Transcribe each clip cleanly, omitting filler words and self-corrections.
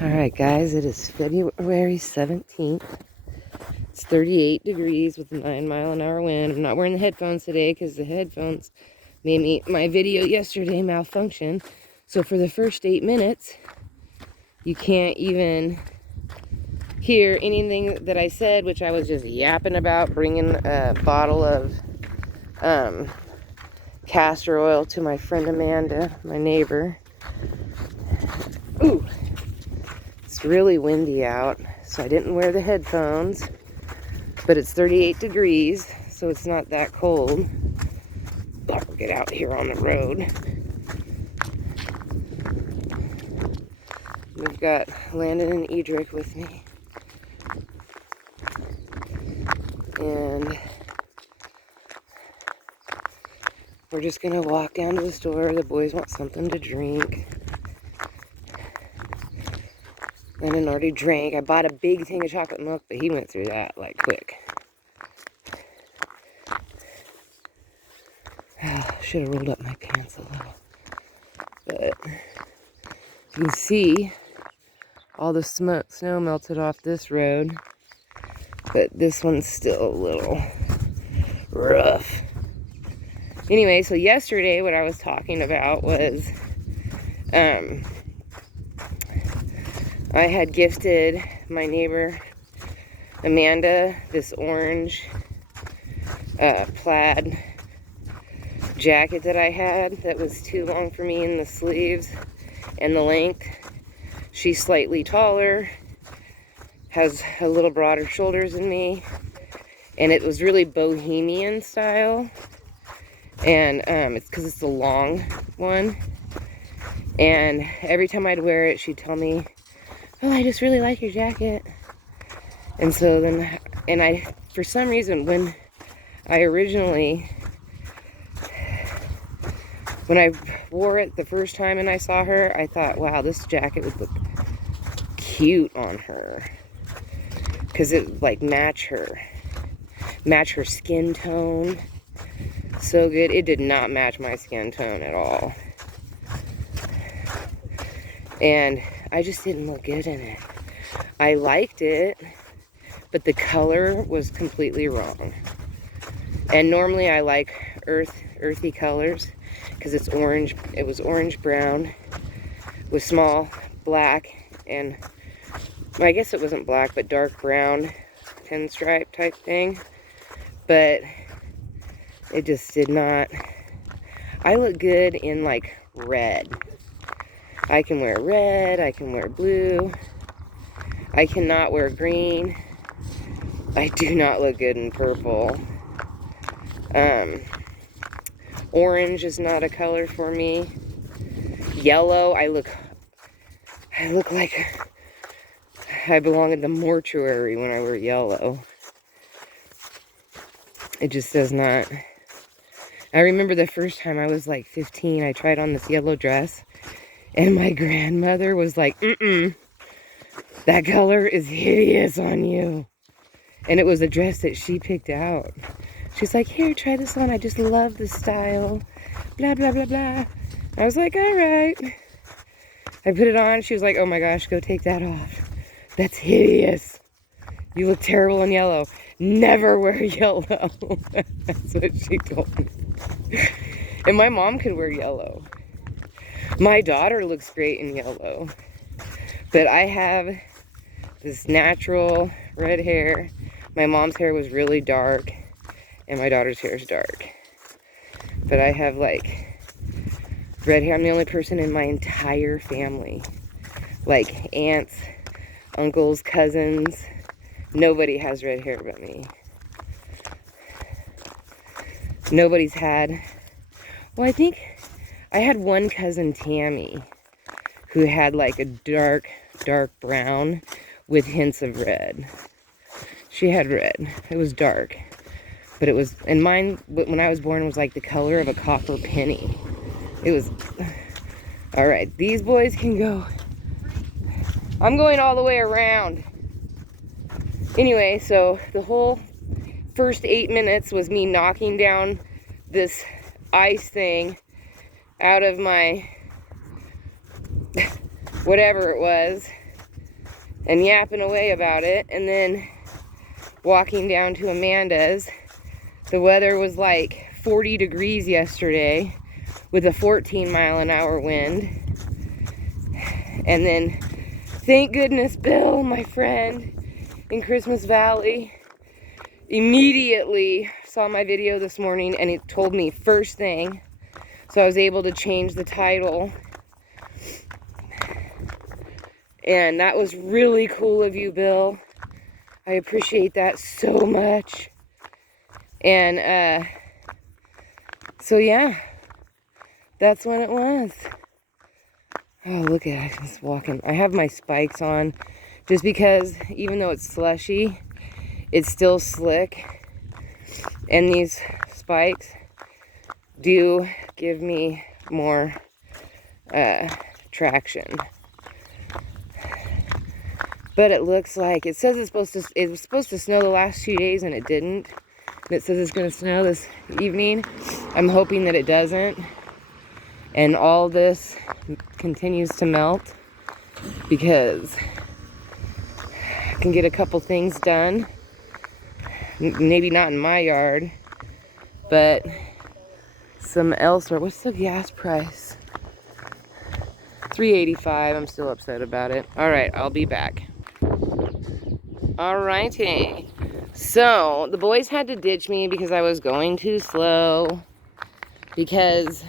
Alright guys, it is February 17th. It's 38 degrees with a 9-mile-an-hour wind. I'm not wearing the headphones today because the headphones made my video yesterday malfunction. So for the first 8 minutes, you can't even hear anything that I said, which I was just yapping about bringing a bottle of castor oil to my friend Amanda, my neighbor. Ooh. It's really windy out, so I didn't wear the headphones, but it's 38 degrees, so it's not that cold. I'll get out here on the road. We've got Landon and Edric with me. And we're just gonna walk down to the store. The boys want something to drink. Landon already drank. I bought a big thing of chocolate milk, but he went through that like quick. Should have rolled up my pants a little. But you can see all the snow melted off this road. But this one's still a little rough. Anyway, so yesterday what I was talking about was I had gifted my neighbor Amanda this orange plaid jacket that I had that was too long for me in the sleeves and the length. She's slightly taller, has a little broader shoulders than me, and it was really bohemian style. And it's because it's the long one. And every time I'd wear it, she'd tell me, "Oh, I just really like your jacket." And so then, and I, for some reason, when I wore it the first time and I saw her, I thought, wow, this jacket would look cute on her. Because it like match her skin tone. So good. It did not match my skin tone at all. And I just didn't look good in it. I liked it, but the color was completely wrong. And normally I like earthy colors because it's orange. It was orange brown with small black and I guess it wasn't black, but dark brown pinstripe type thing. But it just did not. I look good in like red. I can wear red, I can wear blue. I cannot wear green. I do not look good in purple. Orange is not a color for me. Yellow, I look like I belong in the mortuary when I wear yellow. It just does not. I remember the first time I was like 15, I tried on this yellow dress, and my grandmother was like, that color is hideous on you. And it was a dress that she picked out. She's like, here, try this on. I just love the style. Blah, blah, blah, blah. I was like, all right. I put it on. She was like, oh my gosh, go take that off. That's hideous. You look terrible in yellow. Never wear yellow. That's what she told me. And my mom could wear yellow. My daughter looks great in yellow. But I have this natural red hair. My mom's hair was really dark. And my daughter's hair is dark. But I have like red hair. I'm the only person in my entire family. Like aunts, uncles, cousins. Nobody has red hair but me. Nobody's had. Well, I think I had one cousin, Tammy, who had like a dark brown with hints of red. She had red. It was dark. But it was, and mine, when I was born, was like the color of a copper penny. It was, all right, these boys can go. I'm going all the way around. Anyway, so the whole first 8 minutes was me knocking down this ice thing out of my, whatever it was. and yapping away about it. And then walking down to Amanda's, the weather was like 40 degrees yesterday with a 14-mile-an-hour wind. And then, thank goodness, Bill, my friend in Christmas Valley, immediately saw my video this morning, and it told me first thing. So I was able to change the title. And that was really cool of you, Bill. I appreciate that so much. And so yeah, that's when it was. Oh, look at it, just walking. I have my spikes on just because even though it's slushy, it's still slick. And these spikes do give me more traction. But it looks like, it says it was supposed to snow the last 2 days and it didn't. And it says it's going to snow this evening. I'm hoping that it doesn't. And all this continues to melt because I can get a couple things done. Maybe not in my yard, but some elsewhere. What's the gas price? $3.85. I'm still upset about it. All right, I'll be back. Alrighty. So the boys had to ditch me because I was going too slow. Because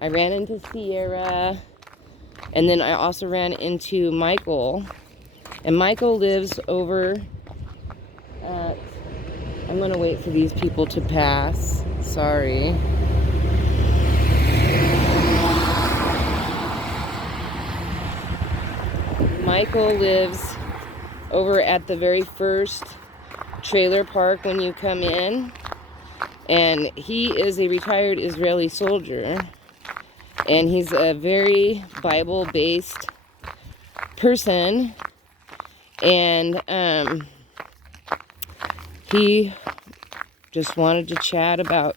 I ran into Sierra, and then I also ran into Michael. And Michael lives over at, I'm gonna wait for these people to pass. Sorry. Michael lives over at the very first trailer park when you come in. And he is a retired Israeli soldier. And he's a very Bible-based person. And he just wanted to chat about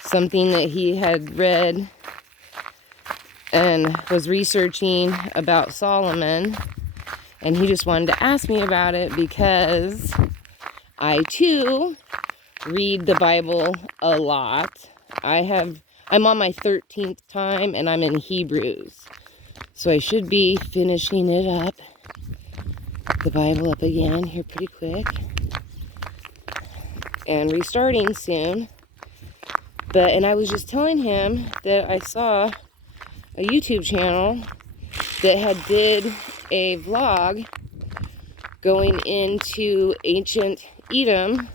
something that he had read and was researching about Solomon. And he just wanted to ask me about it because I too read the Bible a lot. I'm on my 13th time and I'm in Hebrews. So I should be finishing it up, the Bible up again here pretty quick. And restarting soon. And I was just telling him that I saw a YouTube channel that had did a vlog going into ancient Edom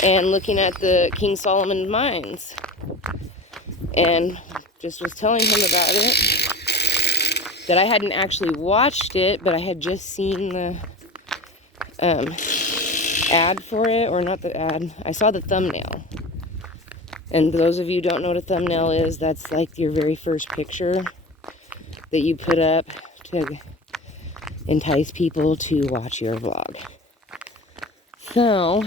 and looking at the King Solomon mines. And just was telling him about it. That I hadn't actually watched it, but I had just seen the ad for it, or not the ad. I saw the thumbnail. And those of you who don't know what a thumbnail is, that's like your very first picture that you put up to entice people to watch your vlog. So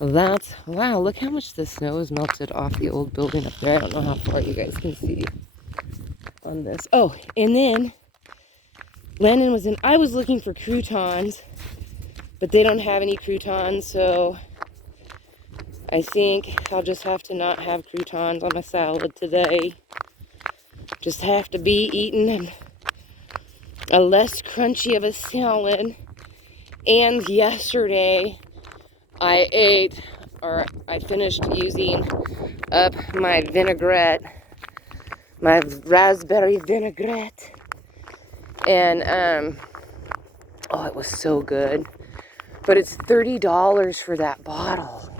that's, wow, look how much the snow has melted off the old building up there. I don't know how far you guys can see on this. Oh, and then Landon was in, I was looking for croutons, but they don't have any croutons, so I think I'll just have to not have croutons on my salad today. Just have to be eating a less crunchy of a salad. And yesterday I finished using up my vinaigrette, my raspberry vinaigrette. And, oh, it was so good. But it's $30 for that bottle.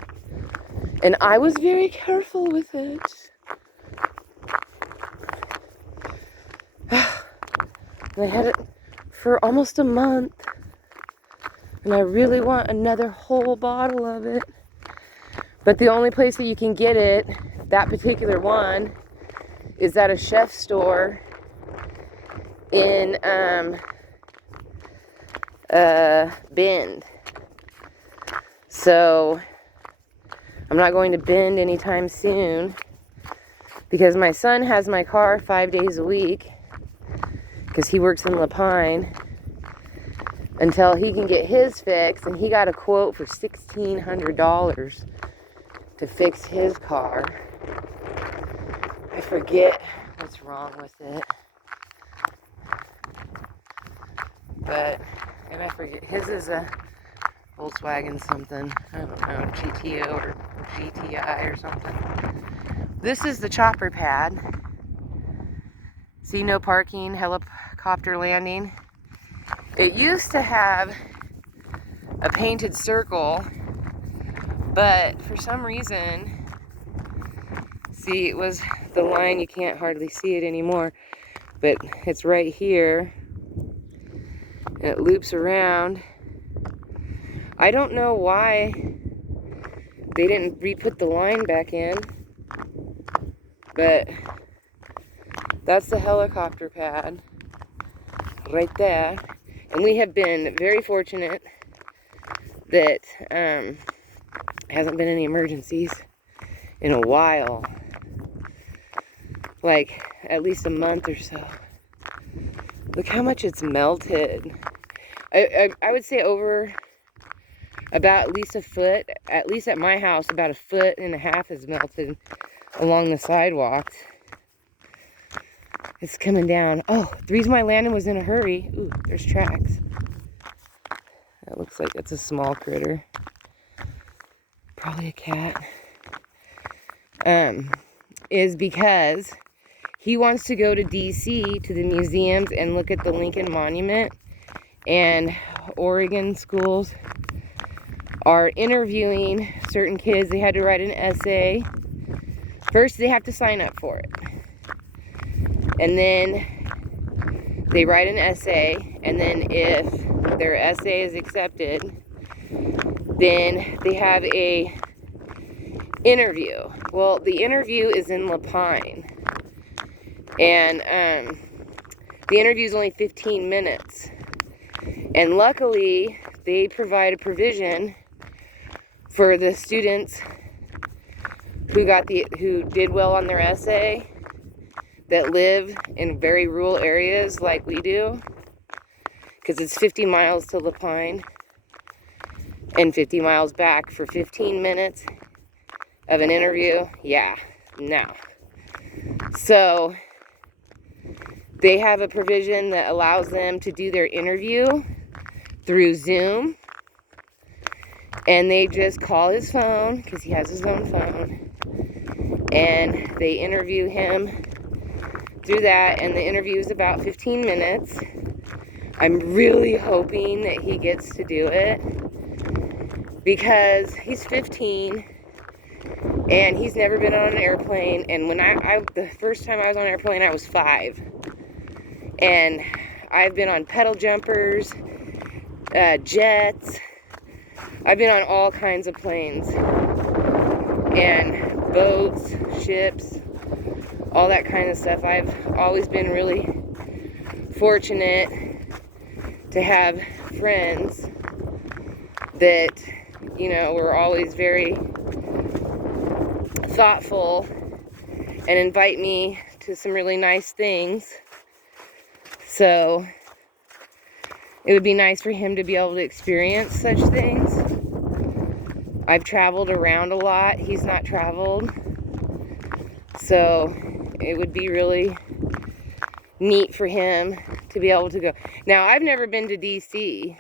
And I was very careful with it. And I had it for almost a month. And I really want another whole bottle of it. But the only place that you can get it, that particular one, is at a chef store in Bend. So I'm not going to Bend anytime soon because my son has my car 5 days a week because he works in La Pine. until he can get his fixed. And he got a quote for $1,600 to fix his car. I forget what's wrong with it. But, and I forget, his is a Volkswagen something. I don't know, GTO or GTI or something. This is the chopper pad. See, no parking, helicopter landing. It used to have a painted circle, but for some reason, see, it was the line, you can't hardly see it anymore, but it's right here. And it loops around. I don't know why they didn't re-put the line back in, but that's the helicopter pad right there. And we have been very fortunate that hasn't been any emergencies in a while, like at least a month or so. Look how much it's melted. I would say over about at least a foot, at least at my house, about 1.5 feet is melted along the sidewalks. It's coming down. Oh, the reason why Landon was in a hurry, ooh, there's tracks. That looks like it's a small critter. Probably a cat. Is because he wants to go to DC to the museums and look at the Lincoln Monument. And Oregon schools are interviewing certain kids. They had to write an essay. First, they have to sign up for it. And then they write an essay. And then if their essay is accepted, then they have a interview. Well, the interview is in La Pine. And the interview is only 15 minutes. And luckily, they provide a provision for the students who did well on their essay, that live in very rural areas like we do, because it's 50 miles to La Pine and 50 miles back for 15 minutes of an interview. Yeah, no. So they have a provision that allows them to do their interview through Zoom, and they just call his phone, because he has his own phone, and they interview him through that, and the interview is about 15 minutes. I'm really hoping that he gets to do it, because he's 15 and he's never been on an airplane. And when the first time I was on an airplane, I was 5, and I've been on pedal jumpers, jets. I've been on all kinds of planes and boats, ships, all that kind of stuff. I've always been really fortunate to have friends that, you know, were always very thoughtful and invite me to some really nice things. So it would be nice for him to be able to experience such things. I've traveled around a lot. He's not traveled. So it would be really neat for him to be able to go. Now, I've never been to DC.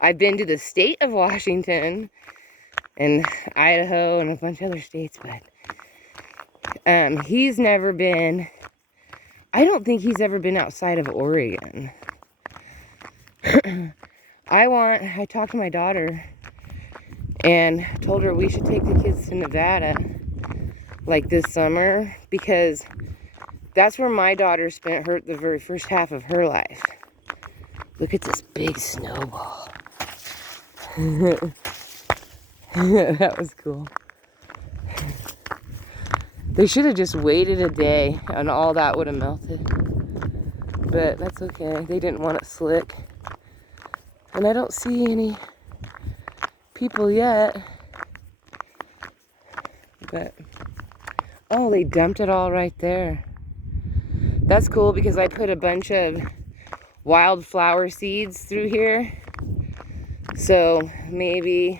I've been to the state of Washington and Idaho and a bunch of other states, but he's never been, I don't think he's ever been outside of Oregon. I talked to my daughter and told her we should take the kids to Nevada like this summer, because that's where my daughter spent the very first half of her life. Look at this big snowball. That was cool. They should have just waited a day and all that would have melted. But that's okay. They didn't want it slick. And I don't see any people yet. But, oh, they dumped it all right there. That's cool, because I put a bunch of wildflower seeds through here. So maybe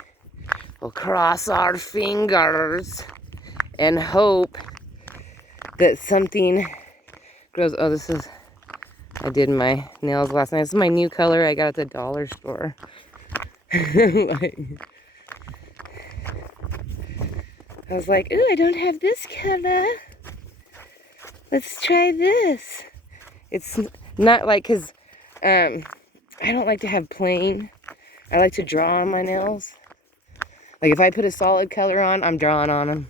we'll cross our fingers and hope that something grows. Oh, this is, I did my nails last night. This is my new color I got at the dollar store. I was like, ooh, I don't have this color. Let's try this. It's not like, because I don't like to have plain. I like to draw on my nails. Like if I put a solid color on, I'm drawing on them.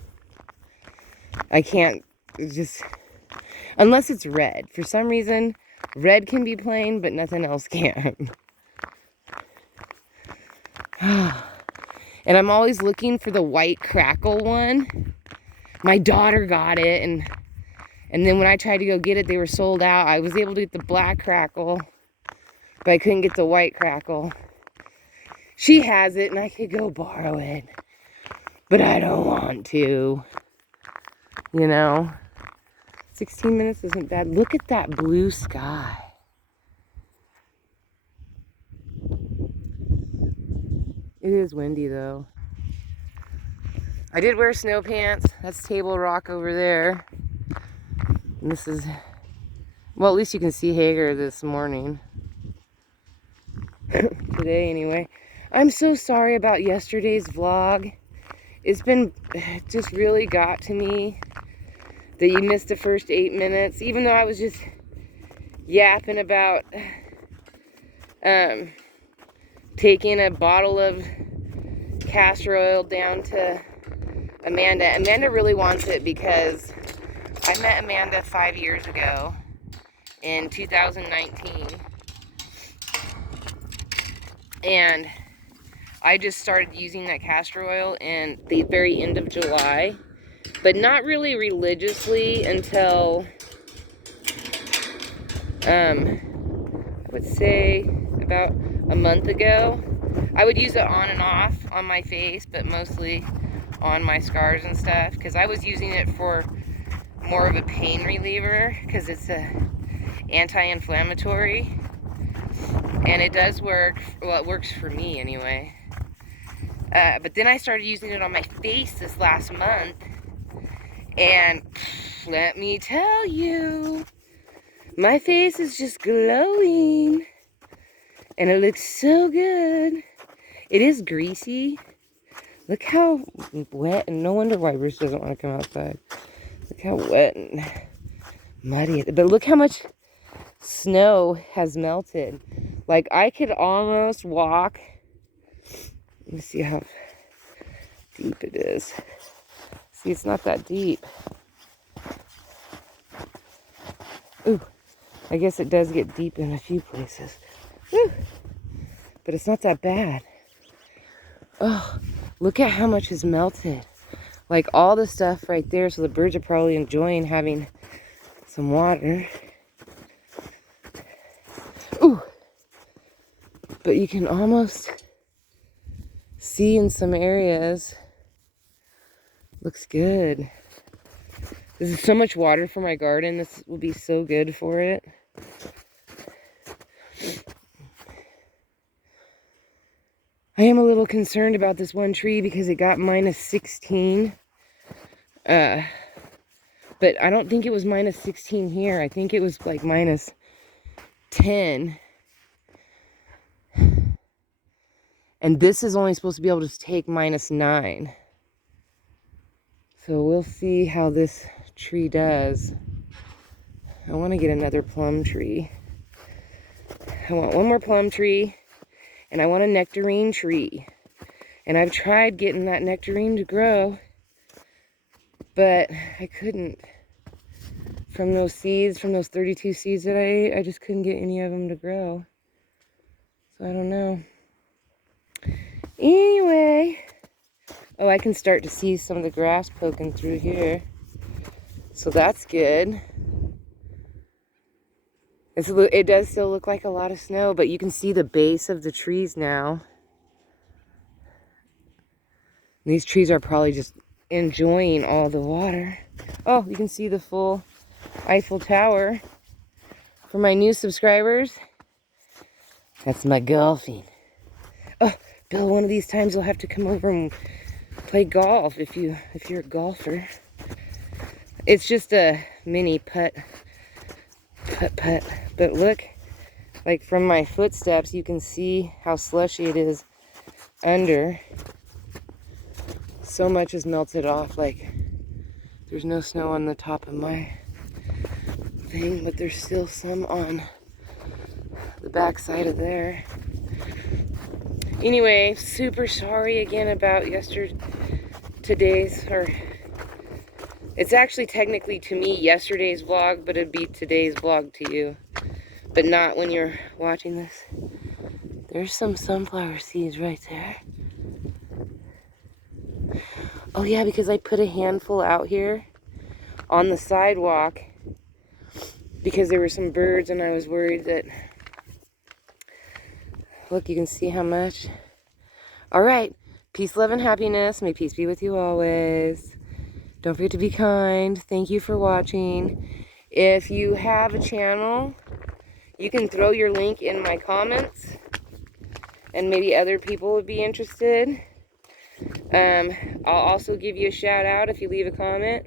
I can't just, unless it's red. For some reason, red can be plain, but nothing else can. And I'm always looking for the white crackle one. My daughter got it, and then when I tried to go get it, they were sold out. I was able to get the black crackle, but I couldn't get the white crackle. She has it, and I could go borrow it, but I don't want to. You know, 16 minutes isn't bad. Look at that blue sky. It is windy though. I did wear snow pants. That's Table Rock over there. And this is, well, at least you can see Hager this morning. Today anyway. I'm so sorry about yesterday's vlog. It's been, just really got to me that you missed the first 8 minutes, even though I was just yapping about taking a bottle of castor oil down to Amanda. Amanda really wants it because I met Amanda 5 years ago in 2019, and I just started using that castor oil in the very end of July, but not really religiously until I would say about a month ago. I would use it on and off on my face, but mostly on my scars and stuff, because I was using it for more of a pain reliever, because it's a anti-inflammatory, and it does work. Well, it works for me anyway. But then I started using it on my face this last month, and let me tell you, my face is just glowing, and it looks so good. It is greasy. Look how wet, and no wonder why Bruce doesn't want to come outside. Look how wet and muddy. But look how much snow has melted. Like I could almost walk. Let me see how deep it is. See, it's not that deep. Ooh, I guess it does get deep in a few places. Woo. But it's not that bad. Oh, look at how much has melted. Like all the stuff right there. So the birds are probably enjoying having some water. Ooh. But you can almost see in some areas. Looks good. This is so much water for my garden. This will be so good for it. I am a little concerned about this one tree because it got minus 16. But I don't think it was minus 16 here. I think it was like minus 10. And this is only supposed to be able to take minus 9. So we'll see how this tree does. I want to get another plum tree. I want one more plum tree. And I want a nectarine tree. And I've tried getting that nectarine to grow, but I couldn't. From those seeds, from those 32 seeds that I ate, I just couldn't get any of them to grow. So I don't know. Anyway. Oh, I can start to see some of the grass poking through here. So that's good. It does still look like a lot of snow, but you can see the base of the trees now. These trees are probably just enjoying all the water. Oh, you can see the full Eiffel Tower. For my new subscribers, that's my golfing. Oh, Bill, one of these times you'll have to come over and play golf if you're a golfer. It's just a mini putt. But look, like from my footsteps, you can see how slushy it is under. So much is melted off, like there's no snow on the top of my thing, but there's still some on the back side of there. Anyway, super sorry again about today's, or it's actually technically to me yesterday's vlog, but it'd be today's vlog to you, but not when you're watching this. There's some sunflower seeds right there. Oh yeah, because I put a handful out here on the sidewalk because there were some birds and I was worried that, look, you can see how much. All right, peace, love, and happiness. May peace be with you always. Don't forget to be kind. Thank you for watching. If you have a channel, you can throw your link in my comments and maybe other people would be interested. I'll also give you a shout out if you leave a comment.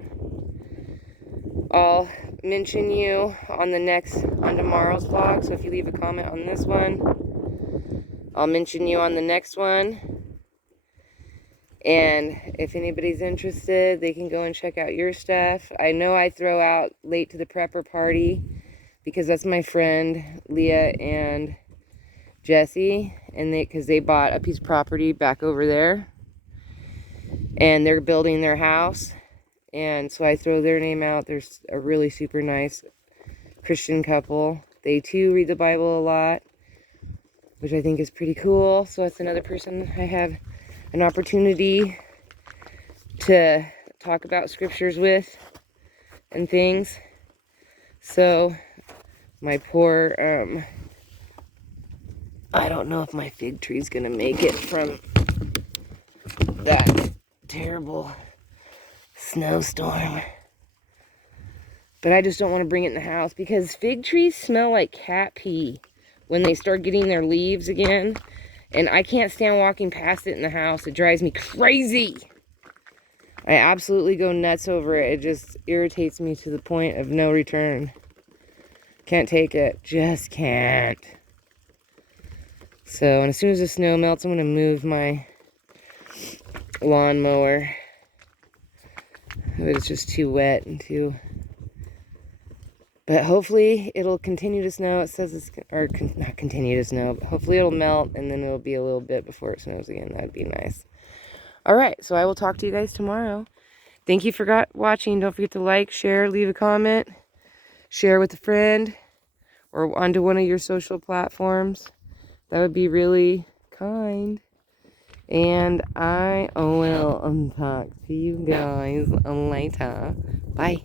I'll mention you on tomorrow's vlog. So if you leave a comment on this one, I'll mention you on the next one. And if anybody's interested, they can go and check out your stuff. I know I throw out Late to the Prepper Party because that's my friend Leah and Jesse, and because they bought a piece of property back over there and they're building their house, and so I throw their name out. There's a really super nice Christian couple. They too read the Bible a lot, which I think is pretty cool. So that's another person I have an opportunity to talk about scriptures with and things. So my poor I don't know if my fig tree's gonna make it from that terrible snowstorm, but I just don't want to bring it in the house because fig trees smell like cat pee when they start getting their leaves again. And I can't stand walking past it in the house. It drives me crazy. I absolutely go nuts over it. It just irritates me to the point of no return. Can't take it. Just can't. So, and as soon as the snow melts, I'm going to move my lawnmower. It's just too wet and too... But hopefully it'll continue to snow. It says it's, or not continue to snow, but hopefully it'll melt and then it'll be a little bit before it snows again. That'd be nice. All right, so I will talk to you guys tomorrow. Thank you for watching. Don't forget to like, share, leave a comment, share with a friend, or onto one of your social platforms. That would be really kind. And I will talk to you guys later. Bye.